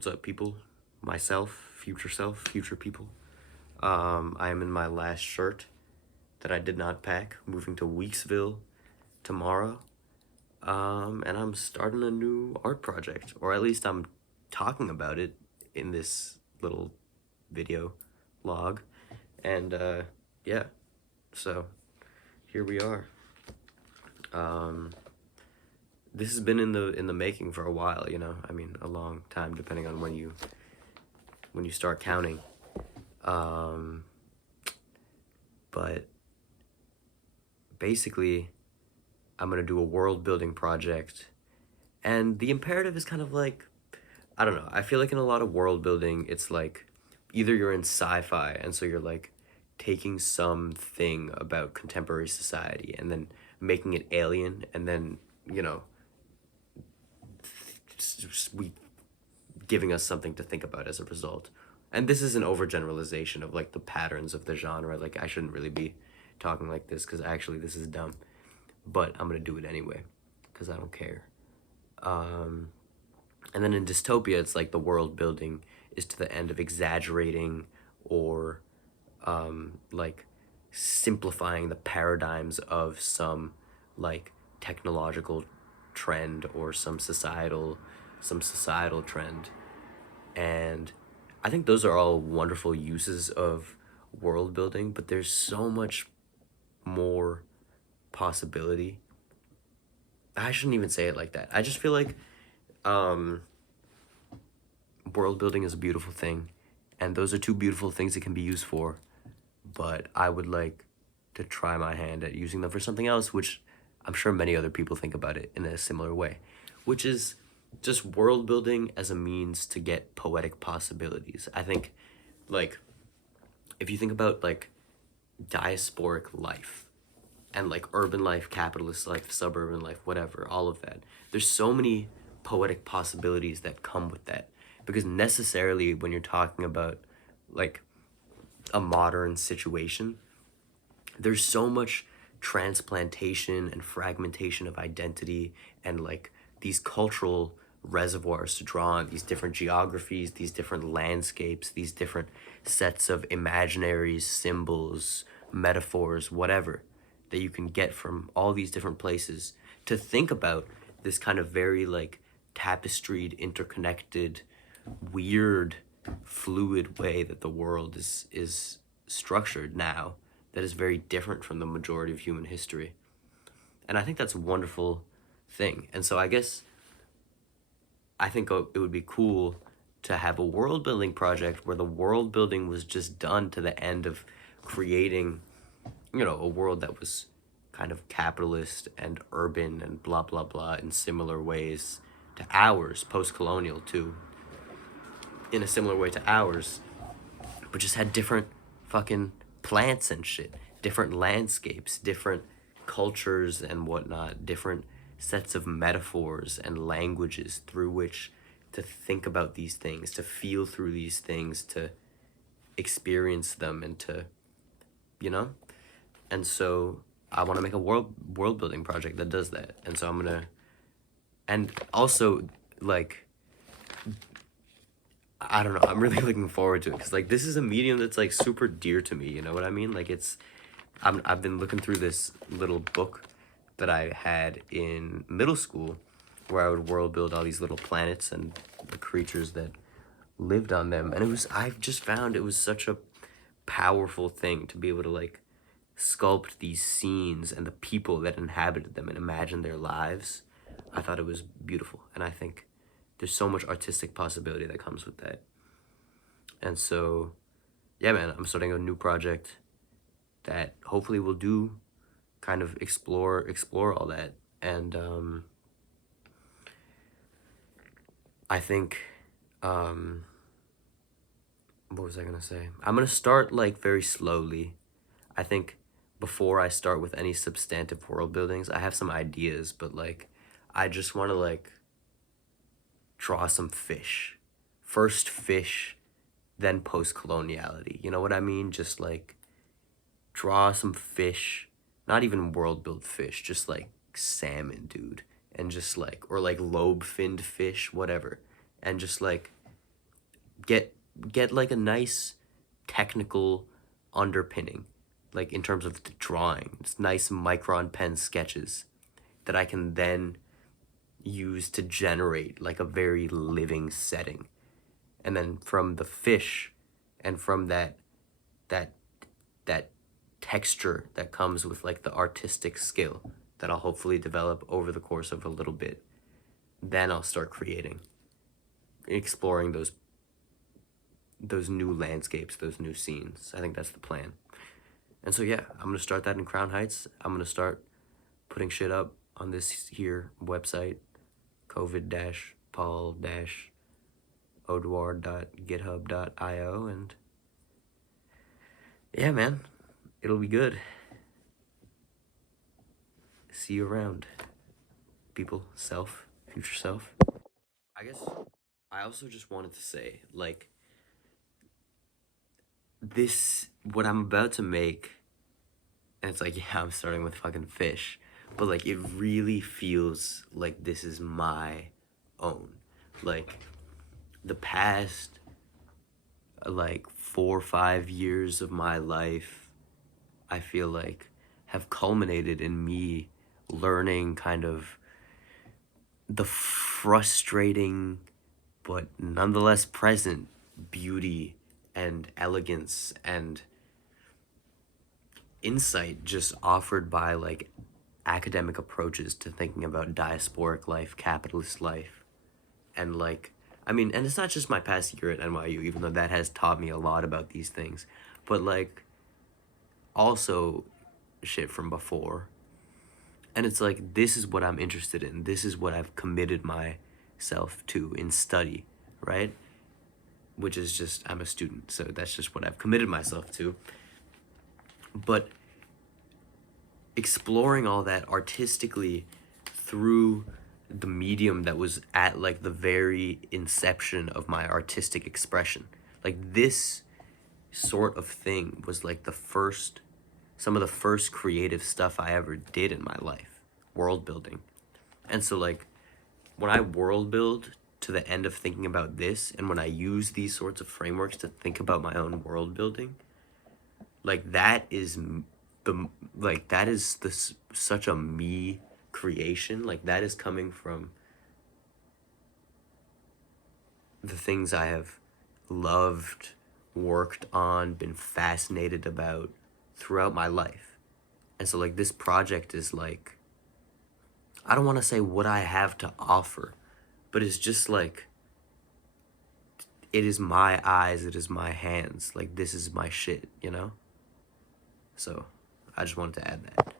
What's up, people? Myself, future people. I am in my last shirt that I did not pack, moving to Weeksville tomorrow. And I'm starting a new art project, or at least I'm talking about it in this little video log. And yeah, so here we are. This has been in the making for a while, you know. I mean, a long time, depending on when you start counting. But basically, I'm gonna do a world building project, and the imperative is kind of like, I don't know. I feel like in a lot of world building, it's like either you're in sci-fi, and so you're like taking something about contemporary society and then making it alien, and then we giving us something to think about as a result. And this is an overgeneralization of like the patterns of the genre. Like, I shouldn't really be talking like this because actually this is dumb, but I'm gonna do it anyway because I don't care. And then in dystopia, it's like the world building is to the end of exaggerating or like simplifying the paradigms of some like technological trend or some societal trend. And I think those are all wonderful uses of world building, but there's so much more possibility. I shouldn't even say it like that. I just feel like world building is a beautiful thing, and those are two beautiful things it can be used for, but I would like to try my hand at using them for something else, which I'm sure many other people think about it in a similar way, which is just world building as a means to get poetic possibilities. I think, like, if you think about like diasporic life and like urban life, capitalist life, suburban life, whatever, all of that, there's so many poetic possibilities that come with that, because necessarily when you're talking about like a modern situation, there's so much transplantation and fragmentation of identity and like these cultural reservoirs to draw on, these different geographies, these different landscapes, these different sets of imaginaries, symbols, metaphors, whatever, that you can get from all these different places to think about this kind of very like tapestried, interconnected, weird, fluid way that the world is structured now, that is very different from the majority of human history. And I think that's a wonderful thing. And so I guess I think it would be cool to have a world building project where the world building was just done to the end of creating, a world that was kind of capitalist and urban and blah, blah, blah in similar ways to ours, post-colonial too, in a similar way to ours, but just had different fucking plants and shit, different landscapes, different cultures and whatnot, different sets of metaphors and languages through which to think about these things, to feel through these things, to experience them, and to, And so I want to make a world building project that does that. And so I'm gonna, and also like, I don't know, I'm really looking forward to it because like this is a medium that's like super dear to me, you know what I mean? Like I've been looking through this little book that I had in middle school where I would world build all these little planets and the creatures that lived on them. And I've just found it was such a powerful thing to be able to like sculpt these scenes and the people that inhabited them and imagine their lives. I thought it was beautiful. And I think there's so much artistic possibility that comes with that. And so, yeah, man, I'm starting a new project that hopefully will do kind of explore all that. And I think, what was I gonna say? I'm gonna start like very slowly. I think before I start with any substantive world buildings, I have some ideas, but like, I just want to like draw some fish. First fish, then post-coloniality. You know what I mean? Just like draw some fish, not even world build fish, just like salmon, dude. And just like, or like lobe finned fish, whatever. And just like get like a nice technical underpinning, like in terms of the drawing. It's nice micron pen sketches that I can then use to generate like a very living setting. And then from the fish and from that that texture that comes with like the artistic skill that I'll hopefully develop over the course of a little bit, then I'll start creating, exploring those new landscapes, those new scenes. I think that's the plan. And so yeah, I'm gonna start that in Crown Heights. I'm gonna start putting shit up on this here website, Kovid-Paul-Odouard.github.io, and yeah, man, it'll be good. See you around, people, self, future self. I guess I also just wanted to say, like, this, what I'm about to make, and it's like, yeah, I'm starting with fucking fish, but like, it really feels like this is my own. Like, the past, like, 4 or 5 years of my life, I feel like, have culminated in me learning kind of the frustrating but nonetheless present beauty and elegance and insight just offered by like academic approaches to thinking about diasporic life, capitalist life. And like, I mean, and it's not just my past year at NYU, even though that has taught me a lot about these things, but like also shit from before. And it's like, this is what I'm interested in. This is what I've committed myself to in study, right? Which is just, I'm a student, so that's just what I've committed myself to. But exploring all that artistically through the medium that was at like the very inception of my artistic expression. Like this sort of thing was like some of the first creative stuff I ever did in my life, world building. And so like when I world build to the end of thinking about this, and when I use these sorts of frameworks to think about my own world building, like that is such a me creation. Like that is coming from the things I have loved, worked on, been fascinated about throughout my life. And so like this project is like, I don't want to say what I have to offer, but it's just like, it is my eyes, it is my hands, like this is my shit, you know? So I just wanted to add that.